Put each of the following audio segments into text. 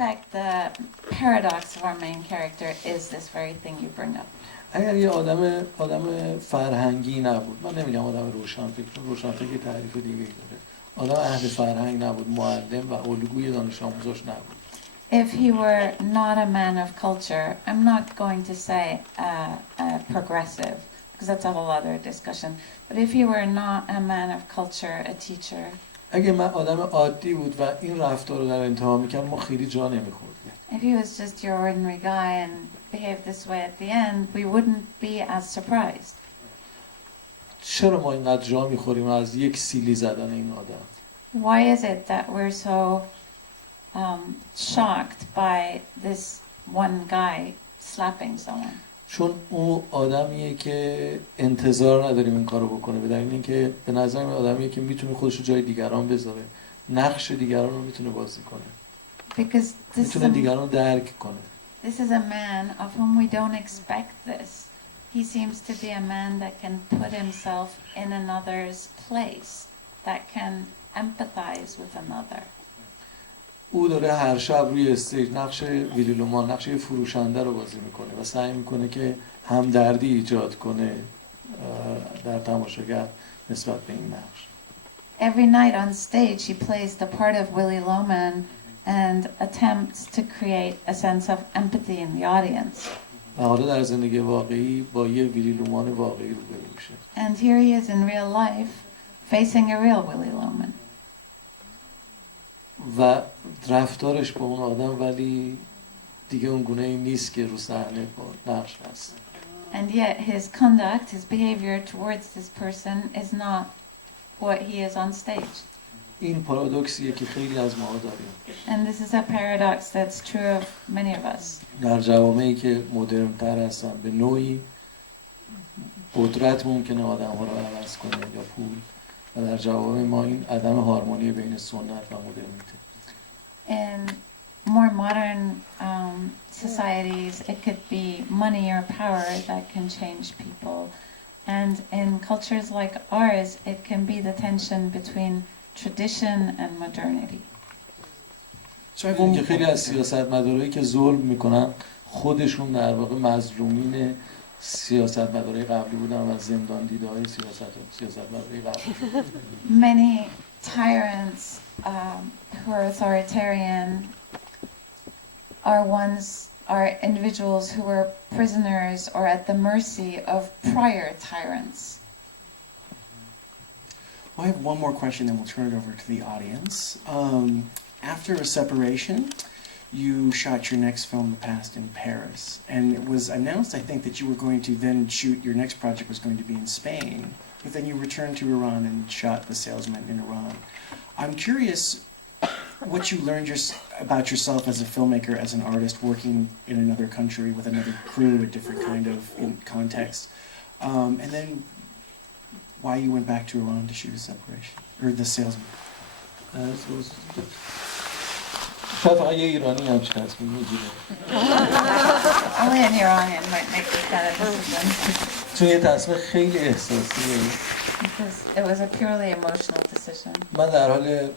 fact, the paradox of our main character is this very thing you bring up. اگر یه آدم فرهنگی نبود، من نمیگم آدم روشنفکر، روشنفکر تعریف دیگه ای داره، آدم اهل فرهنگ نبود، معلم و الگوی دانش آموزاش نبود. If he were not a man of culture, I'm not going to say progressive, because that's a whole other discussion, but if he were not a man of culture, a teacher, اگه من آدم عادی بود و این رفتار رو در انتها میکرد، ما خیلی جا نمیخوردیم. if he was just your ordinary guy and behaved this way at the end, we wouldn't be as surprised. چرا ما اینقدر جا میخوریم از یک سیلی زدن این آدم؟ Why is it that we're so shocked by this one guy slapping someone? چون اون آدمیه که انتظار نداریم این کارو بکنه، به دلیل اینکه به نظر من آدمیه که میتونه خودش رو جای دیگران بذاره، نقش دیگران رو میتونه بازی کنه، میتونه دیگران رو درک کنه. This is a man of whom we don't expect this. He seems to be a man that can put himself in another's place, that can empathize with another. او داره هر شب روی استیج نقش ویلی لومان، نقش فروشنده رو بازی میکنه و سعی میکنه که همدردی ایجاد کنه در تماشاگر نسبت به این نقش. Every night on stage he plays the part of Willy Loman and attempts to create a sense of empathy in the audience. و حالا در زندگی واقعی با یه ویلی لومان واقعی روبرو میشه. And here he is in real life facing a real Willy Loman. و رفتارش با اون آدم ولی دیگه اون گونه‌ای نیست که رو صحنه با نقش هست. And yet his conduct, his behavior towards this person is not what he is on stage. این پارادوکسیه که خیلی از ما داریم. And this is a paradox that's true of many of us. در جوامعی که مدرن‌تر هستن به نوعی قدرت ممکنه آدم‌ها رو عوض کنه یا پول، و در جوامع ما این عدم هارمونی بین سنت و مدرنیته. In more modern societies, it could be money or power that can change people. And in cultures like ours, it can be the tension between tradition and modernity. چون خیلی از سیاستمدارایی که ظلم میکنن خودشون در واقع مظلومین سیاستمدارای قبلی بودن و زندان دیده های سیاستمدارای قبلی. Many tyrants who are authoritarian are individuals who were prisoners or at the mercy of prior tyrants. I have one more question, then we'll turn it over to the audience. After a separation, you shot your next film, The Past, in Paris, and it was announced, I think, that you were going to then shoot, your next project was going to be in Spain, but then you returned to Iran and shot The Salesman in Iran. I'm curious what you learned about yourself as a filmmaker, as an artist working in another country with another crew, a different kind of context, and then why you went back to Iran to shoot a separation, or The Salesman. شاید فقط یه ایرانی همچین تصمیم میگیره. Only an Iranian might make this kind of decision. چون یه تصمیم خیلی احساسیه. Because it was a purely emotional decision. من در حال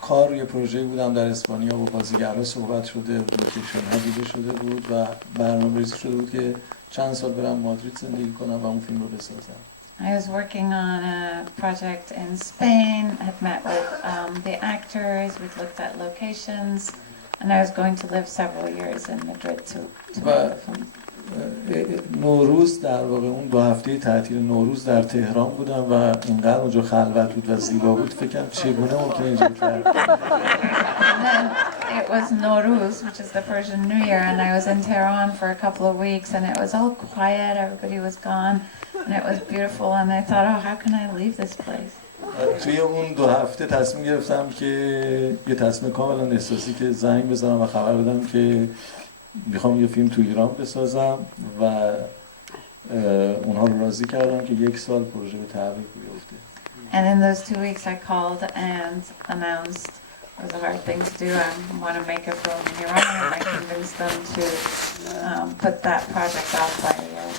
کار روی پروژه بودم در اسپانیا، با بازیگرها صحبت شده، لوکیشن ها دیده شده بود و برنامه‌ریزی شده بود که چند سال برم مادرید زندگی کنم و اون فیلم رو بسازم. I was working on a project in Spain. I had met with the actors. We'd looked at locations, and I was going to live several years in Madrid to make the film. نوروز در واقع اون 2 هفته تعطیل نوروز در تهران بودم و اینقدر اونجا خلوت بود و زیبا بود فکرم چگونه ممکنه اینجا کرد. And then it was Nowruz, which is the Persian New Year, and I was in Tehran for a couple of weeks, and it was all quiet. Everybody was gone, and it was beautiful. And I thought, oh, how can I leave this place? توی اون 2 هفته تصمیم گرفتم که یه تصمیم کاملا احساسی که زنگ بزنم و خبر بدم که میخوام یه فیلم تو ایران بسازم و اونها رو راضی کردم که 1 سال پروژه به تعویق بیفته. And in those 2 weeks I called and announced it was a hard thing to do. I want to make a film in Iran, and I convinced them to put that project off by a year.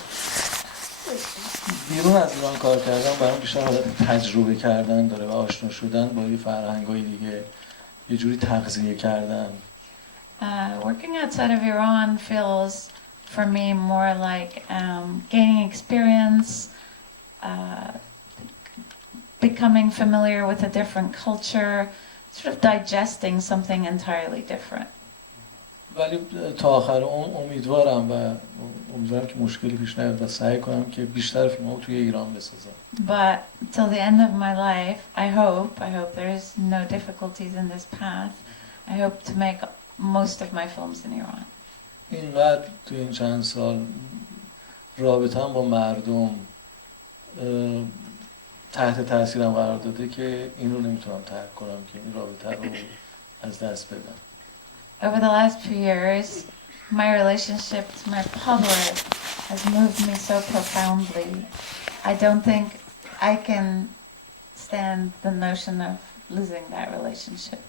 بیرون از ایران کار کردن برام بیشتر حالت تجربه کردن داره و آشنا شدن با یه فرهنگ‌های دیگه، یه جوری تغذیه کردن Working outside of Iran feels, for me, more like gaining experience, becoming familiar with a different culture, sort of digesting something entirely different. ولی تا آخر امیدوارم که مشکلی پیش نیاد و سعی کنم که بیشتر فیلم‌ها توی ایران بسازم. But till the end of my life, I hope there's no difficulties in this path. I hope to make most of my films in Iran. اینقدر توی این چند سال رابطه‌ام با مردم تحت تاثیرم قرار داده که این رو نمیتونم ترک کنم که این رابطه رو از دست بدم. Over the last few years, my relationship to my public has moved me so profoundly. I don't think I can stand the notion of losing that relationship.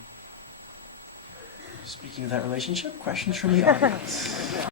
Speaking of that relationship, questions from the audience.